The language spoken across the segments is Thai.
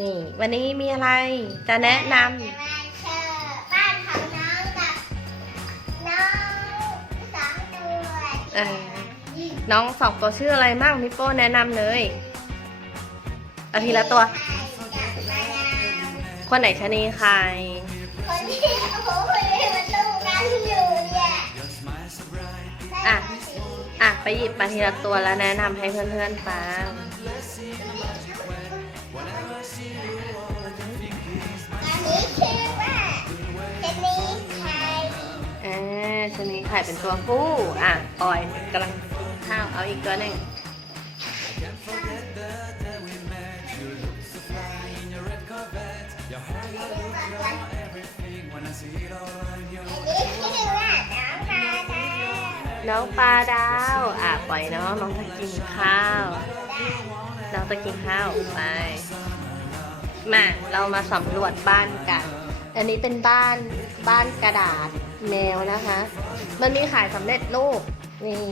นี่ วันนี้มีอะไรจะแนะนจะมาเชิญบ้านของน้องกับน้องสองตัวำน้องสองตัวชื่ออะไรมั่งพี่โป้แนะนำเลยเอาทีละตัวไข่กับมะนาวคนไหนชะนีใครคนที่โอ้โหคนที่มันตู้กันอยู่เนี่ยอะอะไปหยิบมาทีละตัวแล้วแนะนำให้เพื่อนๆฟัง ข่เป็นตัวผู้อะปล่อยกำลังข้าวเอาอีกตัวหนึ่งน้อว่าน้องปลาดาวน้องปลาดาว อะปล่อยน้องน้องจะกินข้าว น้องจะกินข้าวไป มา เรามาสำรวจบ้านกัน อันนี้เป็นบ้านบ้านกระดาษแมวนะคะ มันมีขายสำเร็จรูปนี่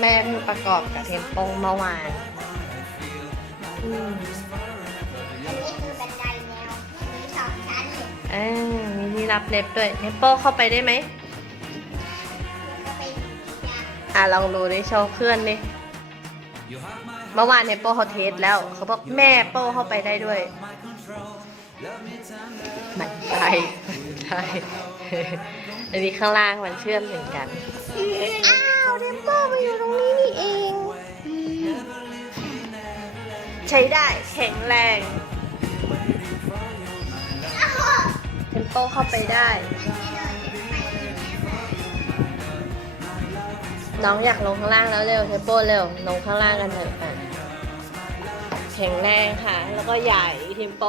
แม่เพิ่งประกอบกับเทมโปงเมื่อวานอืมอันนี้คือบันไดแนวมีสองชั้นเลยอ่ามีที่รับเล็บด้วยเทมโปเข้าไปได้ไหมก็เป็นยาอะลองดูดิโชว์เพื่อนดิเมื่อวานเนี่ยโป้เขาเทสแล้ว เขาบอกแม่โป้เข้าไปได้ด้วย มันใช่ใช่อันนี้ข้างล่างมันเชื่อมถึงกัน อ้าวเดมโป้มาอยู่ตรงนี้นี่เอง ใช้ได้แข็งแรงเทมโปเข้าไปได้ น้องอยากลงข้างล่างแล้วเร็วเทมโปเร็วลงข้างล่างกันเถอะอะ แข็งแรงค่ะ แล้วก็ใหญ่เทมโป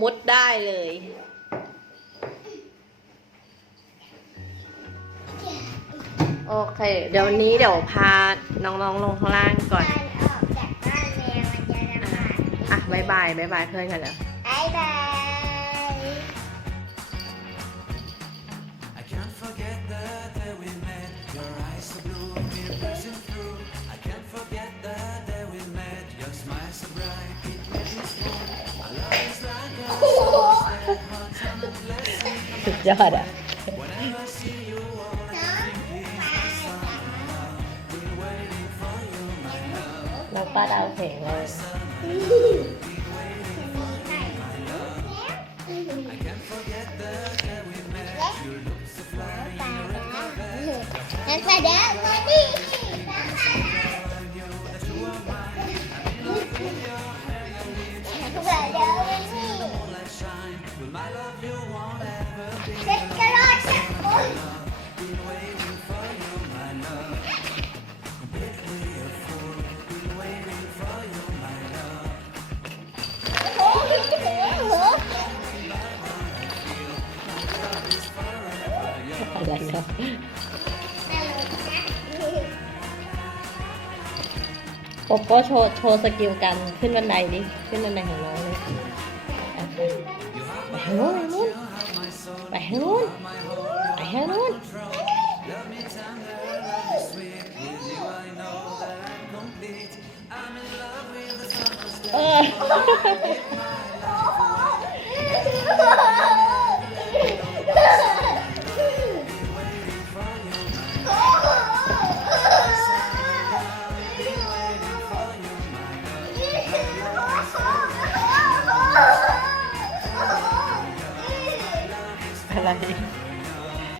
มุดได้เลยโอเค เดี๋ยววันนี้เดี๋ยวพาน้องๆลงข้างล่างก่อนการออกจากบ้านแมวมันจะลำบากอะบายบายบายบายเพื่อนกันแล้วบายบาย สุดยอดอะน้องป้าดาวเพลงเลยงั้นไปเดี๋ยวมาดิ อะไรครับโปโป้โชว์โชว์สกิลกันขึ้นบันไดดิขึ้นบันไดของน้องเลยอะไปทางนู้นไปทางนู้นไปทางนู้นเออ อะไร